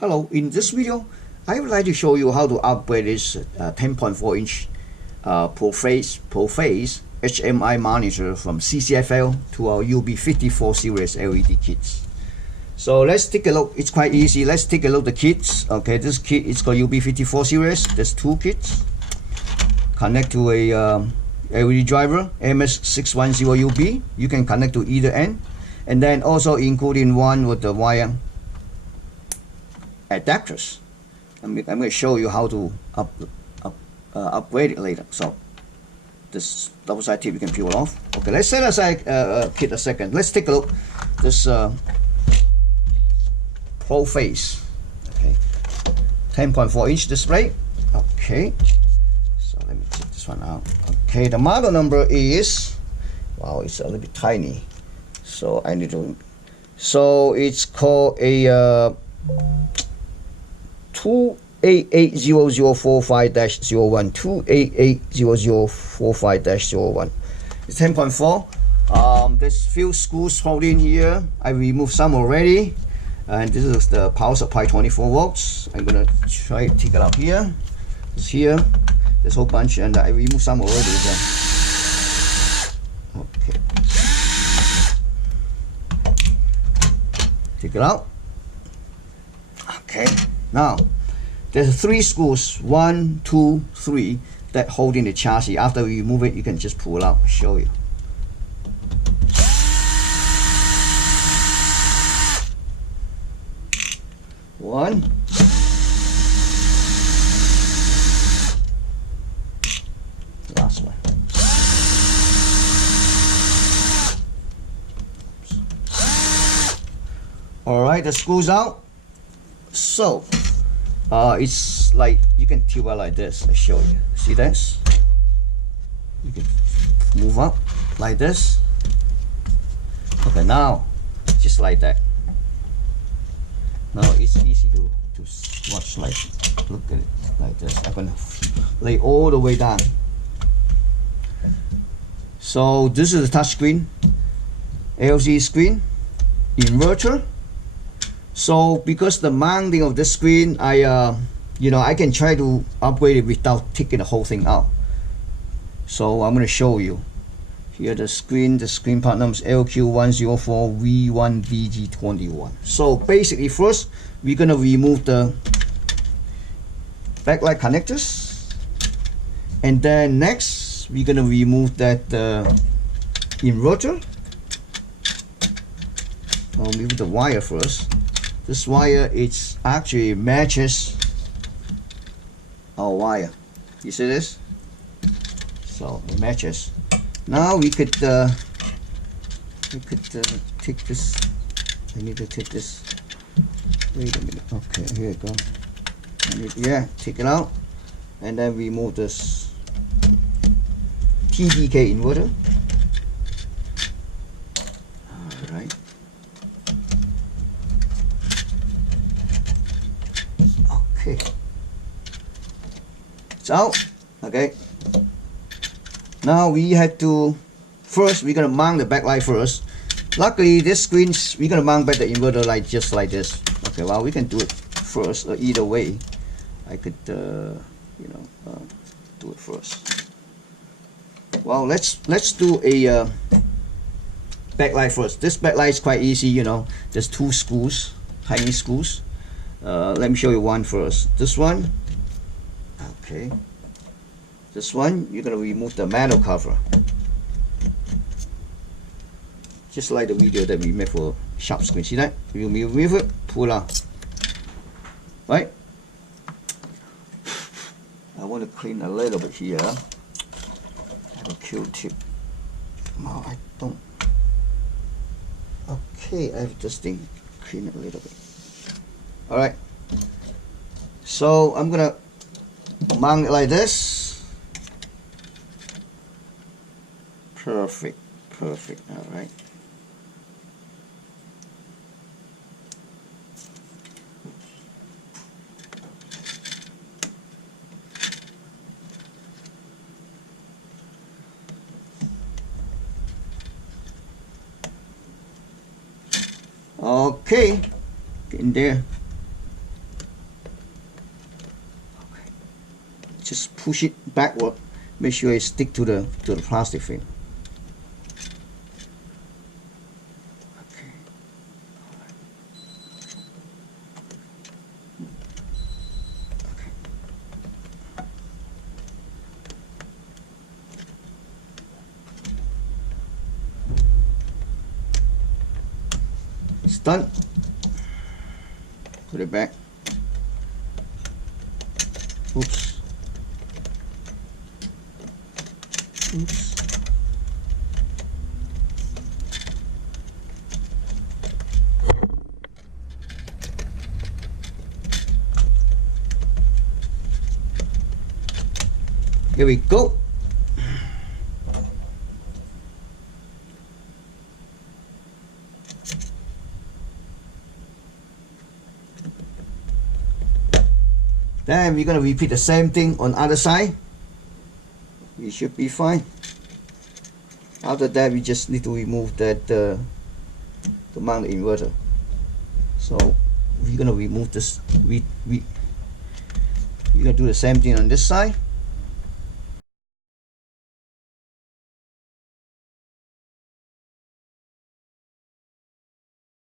Hello, in this video, I would like to show you how to upgrade this 10.4 inch per phase HMI monitor from CCFL to our UB54 series LED kits. So let's take a look. It's quite easy. Let's take a look at the kits. Okay, this kit is called UB54 series. There's two kits. Connect to a LED driver MS610UB. You can connect to either end, and then also including one with the wire adapters. I'm going to show you how to upgrade it later. So this double side tip you can peel off. Okay, let's set aside kit a second. Let's take a look this pro phase. Okay, 10.4 inch display. Okay, so let me take this one out. Okay, the model number is, wow, it's a little bit tiny, so I need to, so it's called a 2880045-01, 2880045-01. It's 10.4. There's few screws holding here. I removed some already, and this is the power supply 24 volts. I'm gonna try to take it out here. It's here. There's a whole bunch, and I removed some already. So. Okay. Take it out. Okay. Now, there's three screws, 1, 2, 3, that hold in the chassis. After you remove it, you can just pull it out. I'll show you. One. Last one. All right, the screws out. So, it's like, you can tilt it like this. I'll show you. See this? You can move up like this. Okay, now, just like that. Now it's easy to watch, like, look at it like this. I'm gonna lay all the way down. So this is the touch screen, LCD screen, inverter. So because the mounting of the screen, I can try to upgrade it without taking the whole thing out. So I'm going to show you. Here the screen part number is LQ104V1BG21. So basically first we're going to remove the backlight connectors, and then next we're going to remove that inverter. I'll remove the wire first. This wire, it's actually matches our wire. You see this? So it matches. Now we could take this. I need to take this. Wait a minute. Okay, here you go. Take it out, and then remove this TDK inverter. All right. Okay, it's out. Okay, now we have to, first we're gonna mount the backlight first. Luckily this screen's, we're gonna mount back the inverter like just like this. Okay, well, we can do it first, either way. I could do it first. Well, let's do a backlight first. This backlight is quite easy, there's two screws, tiny screws. Let me show you one first. This one. Okay. This one, you're going to remove the metal cover. Just like the video that we made for sharp screen. See that? You remove it, pull out. Right? I want to clean a little bit here. I have a Q-tip. No, I don't. Okay, I have this thing. Clean it a little bit. Alright, so I'm gonna mount it like this. Perfect. Alright. Okay, get in there. push it backward. Make sure it stick to the plastic thing. Okay. Okay. It's done. Put it back. Oops. Oops. Here we go. Then we're going to repeat the same thing on other side. We should be fine. After that, we just need to remove that to mount the inverter. So we're going to remove this. We're going to do the same thing on this side.